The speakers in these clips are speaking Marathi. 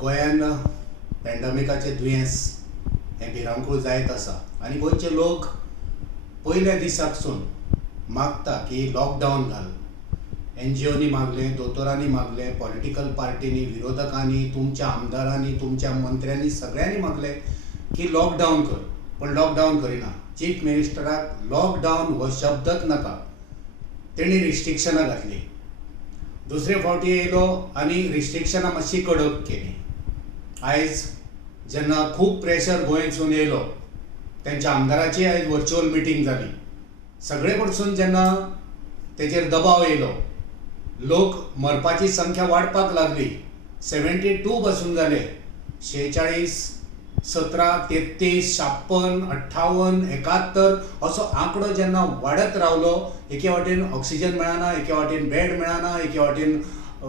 गोंयान पॅन्डेमिकाचे दुयेंस हें भिरांकूळ जायत आसा आनी गोंयचे लोक पयल्या दिसाकसून मागता की लॉकडावन घाल. NGOनी मागलें, दोतोरांनी मागलें, पॉलिटिकल पार्टींनी, विरोधकांनी, तुमच्या आमदारांनी, तुमच्या मंत्र्यांनी सगळ्यांनी मागलें की लॉकडावन कर, पण लॉकडावन करिना. चीफ मिनिस्टराक लॉकडावन हो शब्दच नाका, तेणी रिस्ट्रिक्शनां घातली. दुसरे फावटी येयलो आनी रिस्ट्रिक्शनां मातशी कडक केली. आयज जेन्ना खूब प्रेशर गोंयसून येयलो, तेंच्या आमदाराची आयज वर्च्युअल मिटींग जाली. सगळे कडसून जेन्ना तेचेर दबाव येयलो, लोक मरपाची संख्या वाडपाक लागली. 72 पासून जाले, 46, 17, 33, 56, 58, 71 असो आंकडो जेन्ना वाडत रावलो, एके वाटेन ऑक्सिजन मेळना, एके वाटेन बेड मेळना, एके वाटेन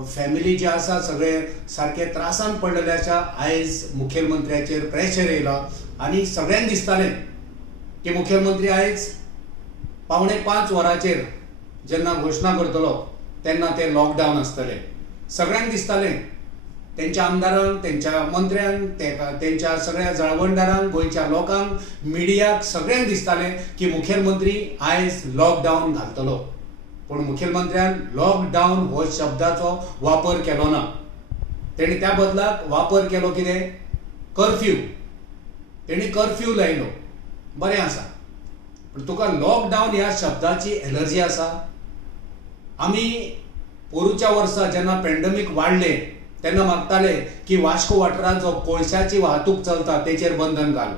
फॅमिली जे आसा सगळे सारखे त्रासान पडलेले आसा. आयज मुखेलमंत्र्याचेर प्रेशर येयला आनी सगळ्यांक दिसतालें की मुखेलमंत्री आयज 4:45 वरांचेर जेन्ना घोशणा करतलो तेन्ना ते लॉकडावन आसतलें. सगळ्यांक दिसतालें, तेंच्या आमदारांक, तेंच्या मंत्र्यांक, तेंच्या सगळ्या जळवणदारांक, गोंयच्या लोकांक, मिडियाक सगळ्यांक दिसतालें की मुखेलमंत्री आयज लॉकडावन घालतलो. पूण मुखेलमंत्र्यान लॉकडावन हो शब्दाचो वापर केलो ना. तेणी त्या बदलाक वापर केलो कितें? कर्फ्यू. तेणी कर्फ्यू लायलो. बरें आसा, पूण तुका लॉकडावन ह्या शब्दाची एलर्जी आसा? आमी पोरूच्या वर्सा जेन्ना पॅन्डेमीक वाडलें तेन्ना मागताले की वास्को वाठारांत जो कोळशाची वाहतूक चलता तेचेर बंधन घाल.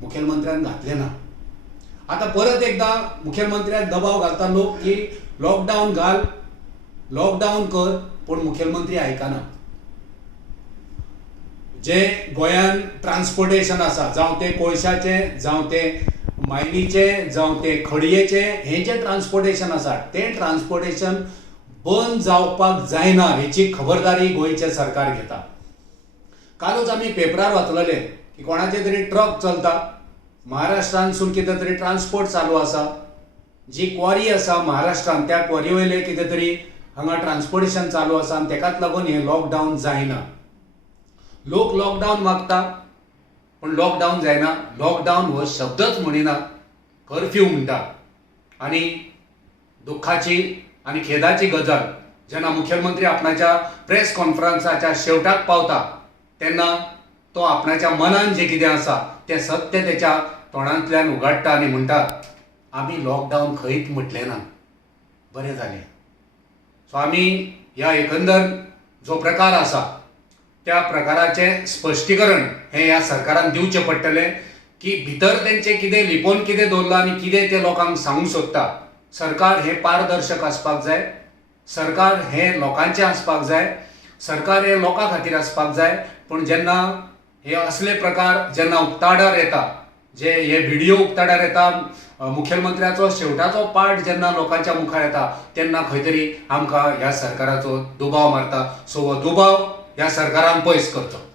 मुखेलमंत्र्यान घातलें ना. आतां परत एकदां मुखेलमंत्र्याक दबाव घालता लोक की लॉकडावन घाल, लॉकडावन कर, पूण मुखेलमंत्री आयकना. जे गोंयान ट्रान्सपोर्टेशन आसा, जावं ते कोळशाचें, जावं ते मायनीचें, जावं ते खडयेचें, हें जें ट्रान्सपोर्टेशन आसा तें ट्रान्सपोर्टेशन बंद जावपाक जायना हेची खबरदारी गोंयचें सरकार घेता. कालूच आमी पेपरार वाचलेले की कोणाचे तरी ट्रक चलता, महाराष्ट्रांतसून कितें तरी ट्रान्सपोर्ट चालू आसा. जी क्वॉरी आसा महाराष्ट्रांत, त्या क्वॉरी वयले कितें तरी हांगा ट्रान्सपोर्टेशन चालू आसा आनी तेकाच लागून हें लॉकडावन जायना. लोक लॉकडावन मागता, पूण लॉकडावन जायना. लॉकडावन हो शब्दच म्हणिना, कर्फ्यू म्हणटा. आनी दुख्खाची आनी खेदाची गजाल, जेन्ना मुखेलमंत्री आपणाच्या प्रेस कॉन्फरन्साच्या शेवटाक पावता तेन्ना तो आपणाच्या मनान जें कितें आसा तें सत्य तेच्या तोंडांतल्यान उगाडटा आनी म्हणटा, आमी लॉकडावन खंयच म्हटलें ना. बरें जालें. सो आमी ह्या एकंदर जो प्रकार आसा त्या प्रकाराचें स्पश्टीकरण हें ह्या सरकारान दिवचें पडटलें की भितर तेंचें कितें लिपोवन कितें दवरलां आनी कितें तें लोकांक सांगूंक सोदता. सरकार हें पारदर्शक आसपाक जाय. सरकार हें लोकांचें आसपाक जाय. सरकार हें लोकां खातीर आसपाक जाय. पूण जेन्ना हे असले प्रकार जेन्ना उक्ताडार येता, जे हे व्हिडिओ उक्ताडार येता, मुखेलमंत्र्याचो शेवटाचो पार्ट जेन्ना लोकांच्या मुखार येता तेन्ना खंय तरी आमकां ह्या सरकाराचो दुबाव मारता. सो हो दुबाव ह्या सरकारान पयस करचो.